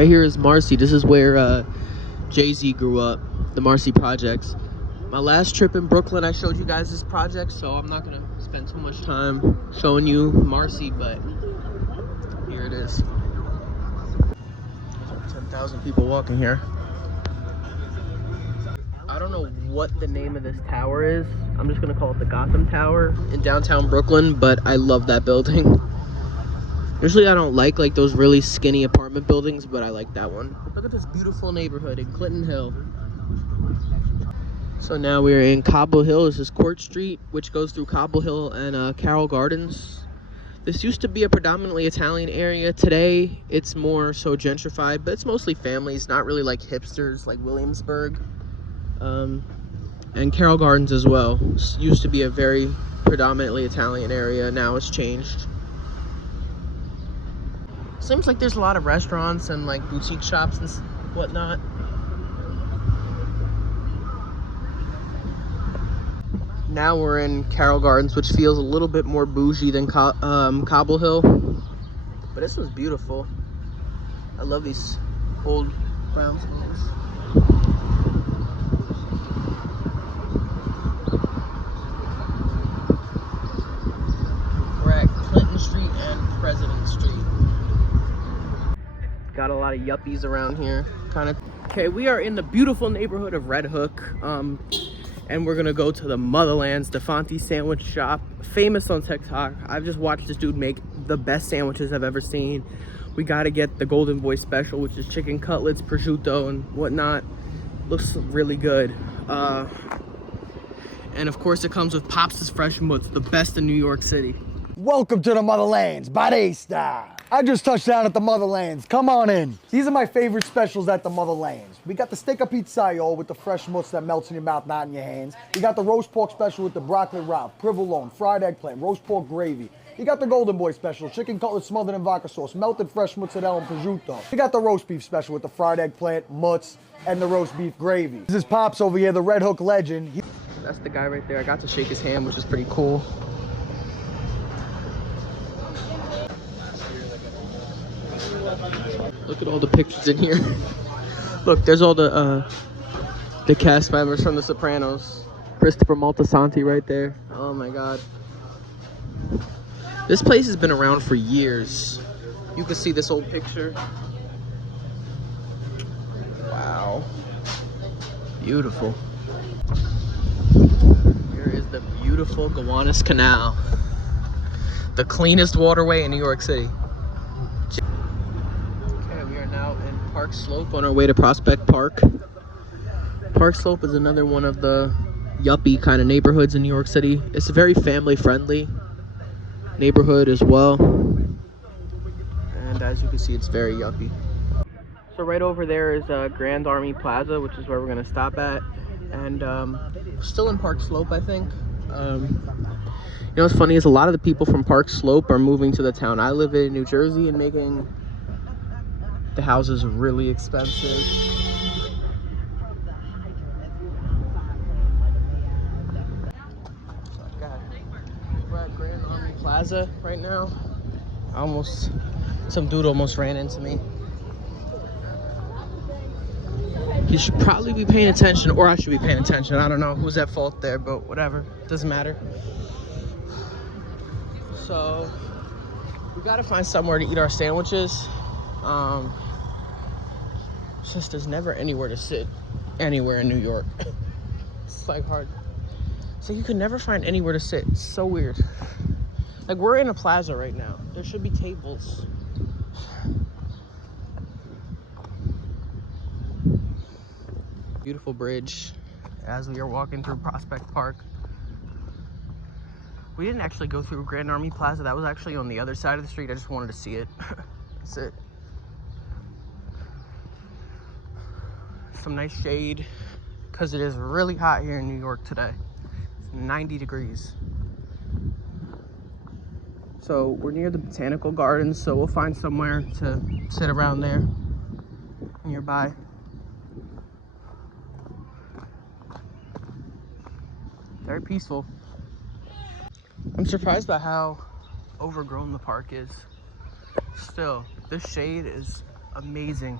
Right here is Marcy. This is where Jay-Z grew up, the Marcy Projects. My last trip in Brooklyn, I showed you guys this project, so I'm not gonna spend too much time showing you Marcy, but here it is. 10,000 people walking here. I don't know what the name of this tower is. I'm just gonna call it the Gotham Tower in downtown Brooklyn, but I love that building. Usually I don't like those really skinny apartment buildings, but I like that one. Look at this beautiful neighborhood in Clinton Hill. So now we're in Cobble Hill. This is Court Street, which goes through Cobble Hill and Carroll Gardens. This used to be a predominantly Italian area. Today it's more so gentrified, but it's mostly families, not really like hipsters like Williamsburg. And Carroll Gardens as well. This used to be a very predominantly Italian area. Now it's changed. Seems like there's a lot of restaurants and like boutique shops and whatnot. Now we're in Carroll Gardens, which feels a little bit more bougie than Cobble Hill. But this was beautiful. I love these old brownstones. We're at Clinton Street and President Street. Got a lot of yuppies around here, kind of. Okay, we are in the beautiful neighborhood of Red Hook, and we're gonna go to the Motherland's DeFonte sandwich shop, famous on TikTok. I've just watched this dude make the best sandwiches I've ever seen. We gotta get the Golden Boy special, which is chicken cutlets, prosciutto, and whatnot. Looks really good. And of course, it comes with Pops' Fresh Mutts, the best in New York City. Welcome to the Motherlands, barista. I just touched down at the Motherlands. Come on in. These are my favorite specials at the Motherlands. We got the steak a pizzaio with the fresh mousse that melts in your mouth, not in your hands. We got the roast pork special with the broccoli rabe, provolone, fried eggplant, roast pork gravy. You got the Golden Boy special, chicken cutlet smothered in vodka sauce, melted fresh mozzarella and prosciutto. We got the roast beef special with the fried eggplant, mutts, and the roast beef gravy. This is Pops over here, the Red Hook legend. That's the guy right there. I got to shake his hand, which is pretty cool. Look at all the pictures in here. Look, there's all the cast members from The Sopranos. Christopher Moltisanti right there. Oh my god. This place has been around for years. You can see this old picture. Wow. Beautiful. Here is the beautiful Gowanus Canal. The cleanest waterway in New York City. Park Slope on our way to Prospect Park. Park Slope is another one of the yuppie kind of neighborhoods in New York City. It's a very family-friendly neighborhood as well. And as you can see, it's very yuppie. So right over there is Grand Army Plaza, which is where we're going to stop at. And still in Park Slope, I think. You know what's funny is a lot of the people from Park Slope are moving to the town I live in, New Jersey, and making the houses really expensive. We're at Grand Army Plaza right now. Some dude almost ran into me. You should probably be paying attention, or I should be paying attention. I don't know who's at fault there, but whatever. Doesn't matter. So we gotta find somewhere to eat our sandwiches. It's just there's never anywhere to sit anywhere in New York. It's like hard. It's like you could never find anywhere to sit. It's so weird. Like we're in a plaza right now. There should be tables. Beautiful bridge as we are walking through Prospect Park. We didn't actually go through Grand Army Plaza. That was actually on the other side of the street. I just wanted to see it. That's it. Some nice shade because it is really hot here in New York today. It's 90 degrees. So we're near the Botanical Gardens, so we'll find somewhere to sit around there nearby. Very peaceful. I'm surprised by how overgrown the park is. Still, this shade is amazing.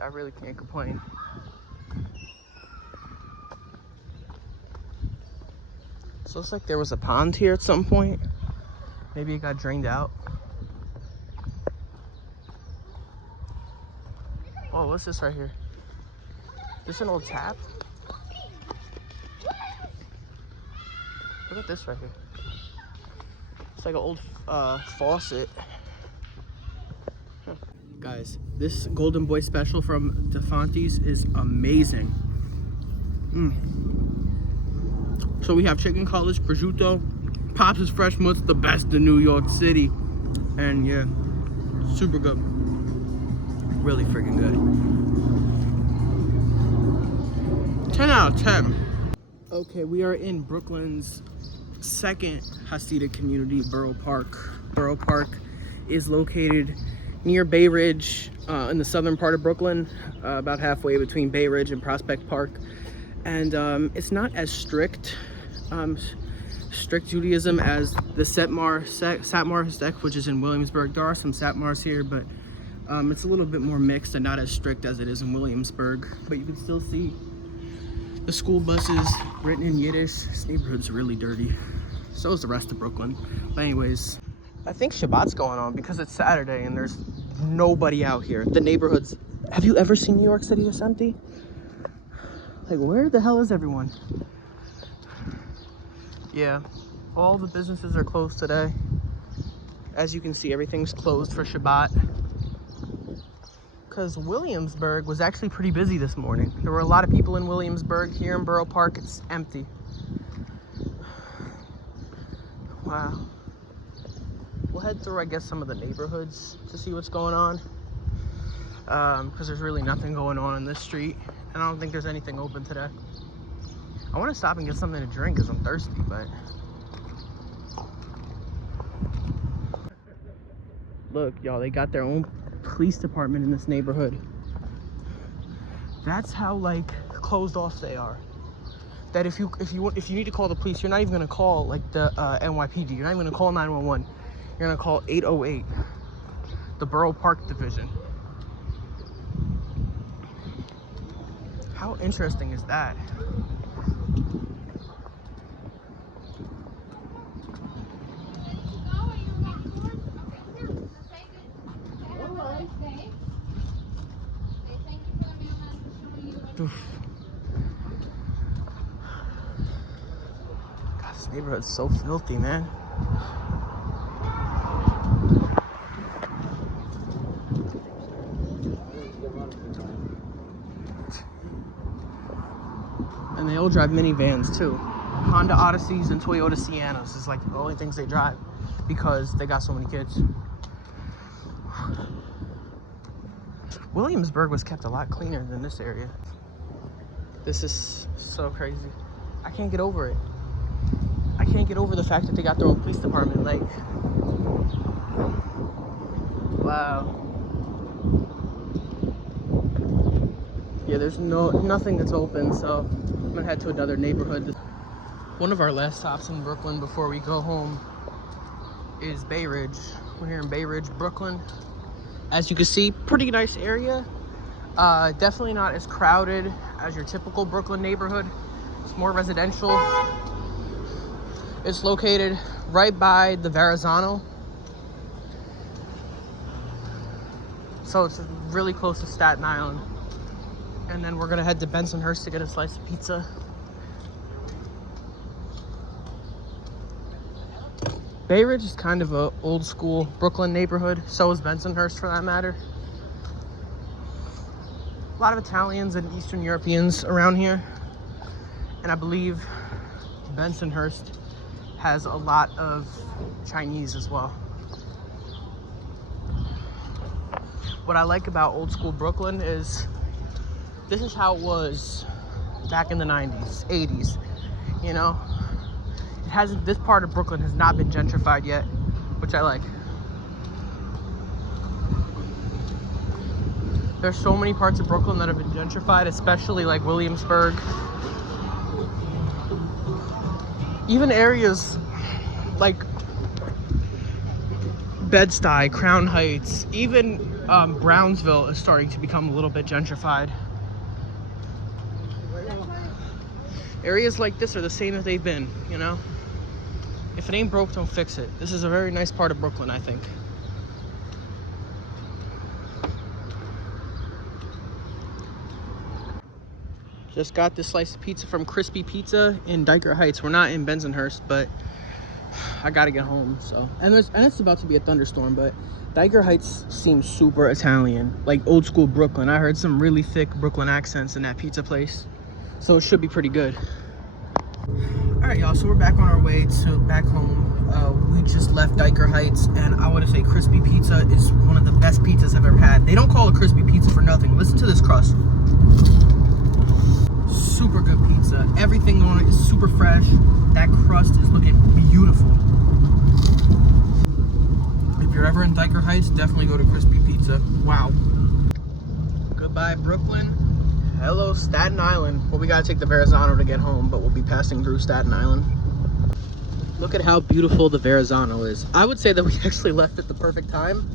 I really can't complain. So it's like there was a pond here at some point. Maybe it got drained out. Oh, what's this right here? Is this an old tap? Look at this right here. It's like an old faucet. Huh. Guys, this Golden Boy special from DeFonte's is amazing. So we have chicken cutlets, prosciutto, Pops' Fresh Mutts, the best in New York City. And yeah, super good. Really freaking good. 10 out of 10. Okay, we are in Brooklyn's second Hasidic community, Borough Park. Borough Park is located near Bay Ridge in the southern part of Brooklyn, about halfway between Bay Ridge and Prospect Park. And it's not as strict Judaism as the Satmar sect, which is in Williamsburg. There are some Satmars here, but it's a little bit more mixed and not as strict as it is in Williamsburg. But you can still see the school buses written in Yiddish. This neighborhood's really dirty. So is the rest of Brooklyn. But anyways, I think Shabbat's going on because it's Saturday and there's nobody out here. The neighborhood's... Have you ever seen New York City this empty? Like, where the hell is everyone? Yeah, all the businesses are closed today. As you can see, everything's closed for Shabbat. Because Williamsburg was actually pretty busy this morning. There were a lot of people in Williamsburg. Here in Borough Park, it's empty. Wow. We'll head through, I guess, some of the neighborhoods to see what's going on. Because there's really nothing going on in this street. And I don't think there's anything open today. I want to stop and get something to drink because I'm thirsty, but... Look, y'all, they got their own police department in this neighborhood. That's how, like, closed off they are. That if you need to call the police, you're not even gonna call like the NYPD. You're not even gonna call 911. You're gonna call 808, the Borough Park Division. How interesting is that? Oof. God, this neighborhood's so filthy, man. And they all drive minivans too. Honda Odysseys and Toyota Siennas is like the only things they drive because they got so many kids. Williamsburg was kept a lot cleaner than this area. This is so crazy. I can't get over it. I can't get over the fact that they got their own police department. Like, wow. Yeah, there's nothing that's open, so I'm gonna head to another neighborhood. One of our last stops in Brooklyn before we go home is Bay Ridge. We're here in Bay Ridge, Brooklyn. As you can see, pretty nice area. Definitely not as crowded as your typical Brooklyn neighborhood. It's more residential. It's located right by the Verrazano. So it's really close to Staten Island. And then we're gonna head to Bensonhurst to get a slice of pizza. Bay Ridge is kind of a old school Brooklyn neighborhood. So is Bensonhurst for that matter. A lot of Italians and Eastern Europeans around here. And I believe Bensonhurst has a lot of Chinese as well. What I like about old school Brooklyn is this is how it was back in the 90s, 80s, you know? This part of Brooklyn has not been gentrified yet, which I like. There's so many parts of Brooklyn that have been gentrified, especially like Williamsburg. Even areas like Bed-Stuy, Crown Heights, even Brownsville is starting to become a little bit gentrified. Areas like this are the same as they've been, you know? If it ain't broke, don't fix it. This is a very nice part of Brooklyn, I think. Just got this slice of pizza from Crispy Pizza in Diker Heights. We're not in Bensonhurst, but I gotta get home, so. And it's about to be a thunderstorm, but Diker Heights seems super Italian, like old school Brooklyn. I heard some really thick Brooklyn accents in that pizza place, so it should be pretty good. All right, y'all, so we're back on our way to back home. We just left Diker Heights, and I want to say Crispy Pizza is one of the best pizzas I've ever had. They don't call it Crispy Pizza for nothing. Listen to this crust. Super good pizza. Everything on it is super fresh. That crust is looking beautiful. If you're ever in Diker Heights, definitely go to Crispy Pizza. Wow. Goodbye, Brooklyn. Hello, Staten Island. Well, we gotta take the Verrazano to get home, but we'll be passing through Staten Island. Look at how beautiful the Verrazano is. I would say that we actually left at the perfect time.